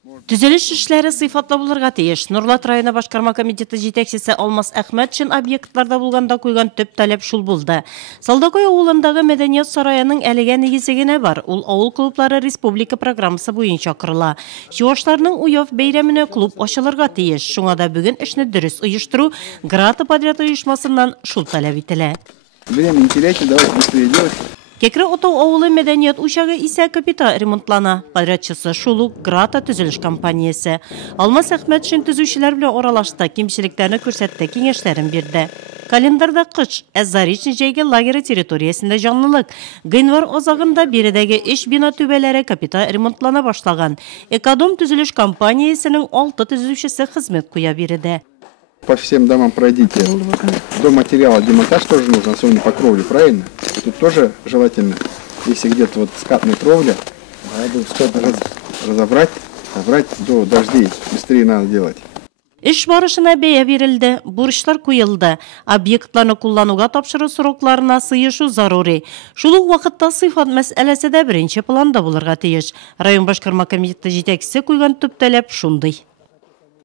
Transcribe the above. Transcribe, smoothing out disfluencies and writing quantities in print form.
Түзеліш эшләре сыйфатлы булырга тиеш. Нурлат районы башкарма комитеты җитәкчесе Алмаз Әхмәтшин объектларда булганда куйган төп таләп шул булды. Салдакай авылындагы мәдәният сараеның әлегә нигезе генә бар. Ул авыл клублары республика программасы буенча корыла. Чуашларның уяв бәйрәменә клуб ачылырга тиеш. Шуңа да бүген эшне дөрес оештыру Грата подряд оешмасыннан шул таләп ителә. Время не теряйте, давайте быстрее делать. Кекре Отау авылы мәдәният учагы исә капита ремонтлана. Подрядчысы шул ук Грата төзелеш компаниясе. Алмаз Әхмәтшин төзүчеләр белән аралашты, кимчелекләрне күрсәтте, киңәшләрен бирде. Календарда кыш, Заречный җәйге лагере территориясендә җанлылык. Гыйнвар азагында биредәге 3 бина түбәләре капита ремонтлана башлаган. Экодом төзелеш компаниясенең 6 төзүчесе хезмәт куя биредә. По всем домам пройдите. До материала демонтаж тоже нужно, особенно по кровле, правильно? И тут тоже желательно, если где-то вот скатная кровля, разобрать до дождей. Быстрее надо делать. Эш барышына бәя бирелде, бурычлар куелды. Объектларны куллануга тапшыру срокларына сыешу зарури. Шул ук вакытта сыйфат мәсьәләсе дә беренче планда булырга тиеш. Район башкарма комитеты җитәкчесе куйган төп таләп шундый.